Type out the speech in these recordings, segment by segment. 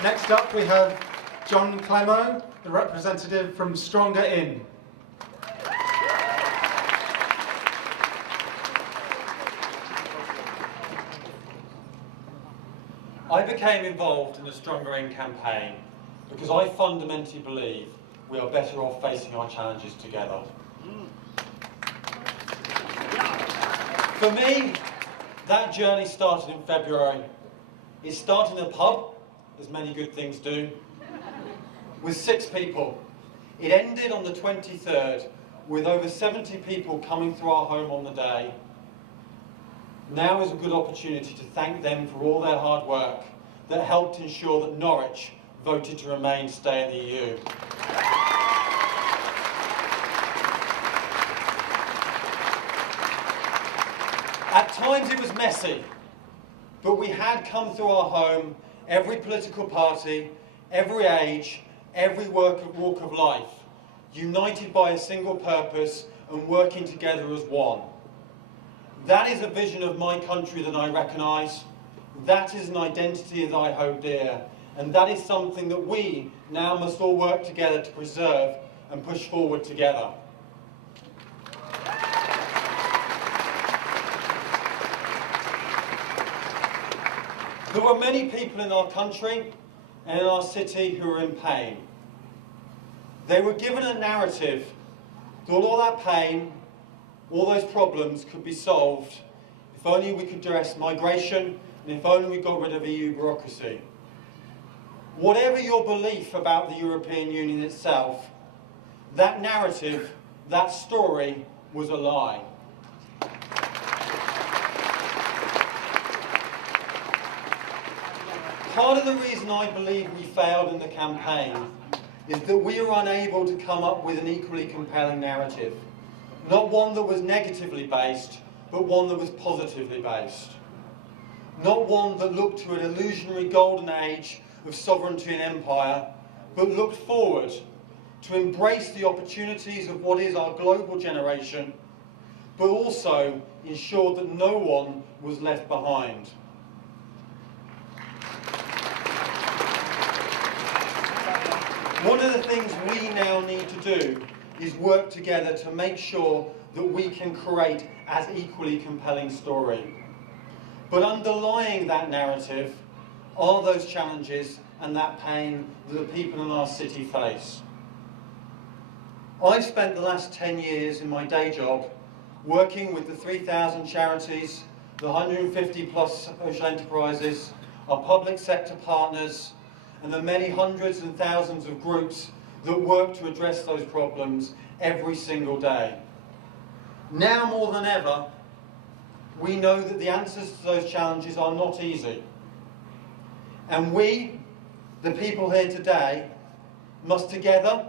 Next up we have Jon Clemo, the representative from Stronger Inn. I became involved in the Stronger Inn campaign because I fundamentally believe we are better off facing our challenges together. For me, that journey started in February. It started in a pub, as many good things do, with 6 people. It ended on the 23rd with over 70 people coming through our home on the day. Now is a good opportunity to thank them for all their hard work that helped ensure that Norwich voted to stay in the EU. At times it was messy, but we had come through our home, every political party, every age, every walk of life, united by a single purpose and working together as one. That is a vision of my country that I recognise. That is an identity that I hold dear. And that is something that we now must all work together to preserve and push forward together. There were many people in our country and in our city who were in pain. They were given a narrative that all that pain, all those problems could be solved if only we could address migration and if only we got rid of EU bureaucracy. Whatever your belief about the European Union itself, that narrative, that story was a lie. Part of the reason I believe we failed in the campaign is that we were unable to come up with an equally compelling narrative. Not one that was negatively based, but one that was positively based. Not one that looked to an illusionary golden age of sovereignty and empire, but looked forward to embrace the opportunities of what is our global generation, but also ensured that no one was left behind. One of the things we now need to do is work together to make sure that we can create as equally compelling story. But underlying that narrative are those challenges and that pain that the people in our city face. I've spent the last 10 years in my day job working with the 3,000 charities, the 150 plus social enterprises, our public sector partners, and the many hundreds and thousands of groups that work to address those problems every single day. Now more than ever, we know that the answers to those challenges are not easy. And we, the people here today, must together,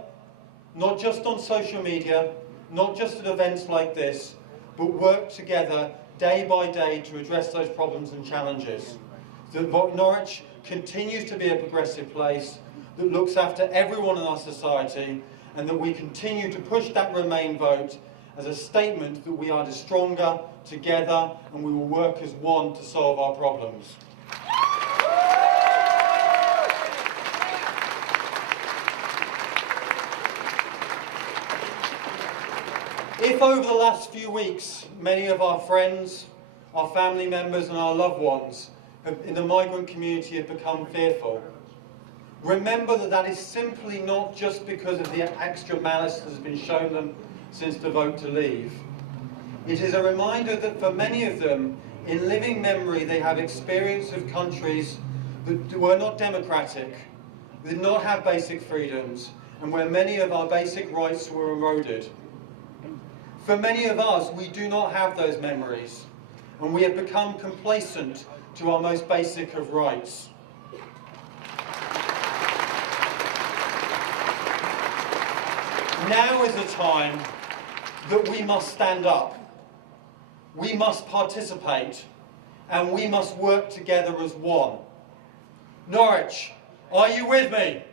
not just on social media, not just at events like this, but work together day by day to address those problems and challenges. So that Norwich continues to be a progressive place that looks after everyone in our society, and that we continue to push that Remain vote as a statement that we are stronger together and we will work as one to solve our problems. If over the last few weeks many of our friends, our family members and our loved ones in the migrant community have become fearful, remember that that is simply not just because of the extra malice that has been shown them since the vote to leave. It is a reminder that for many of them, in living memory, they have experience of countries that were not democratic, did not have basic freedoms, and where many of our basic rights were eroded. For many of us, we do not have those memories, and we have become complacent to our most basic of rights. Now is the time that we must stand up, we must participate, and we must work together as one. Norwich, are you with me?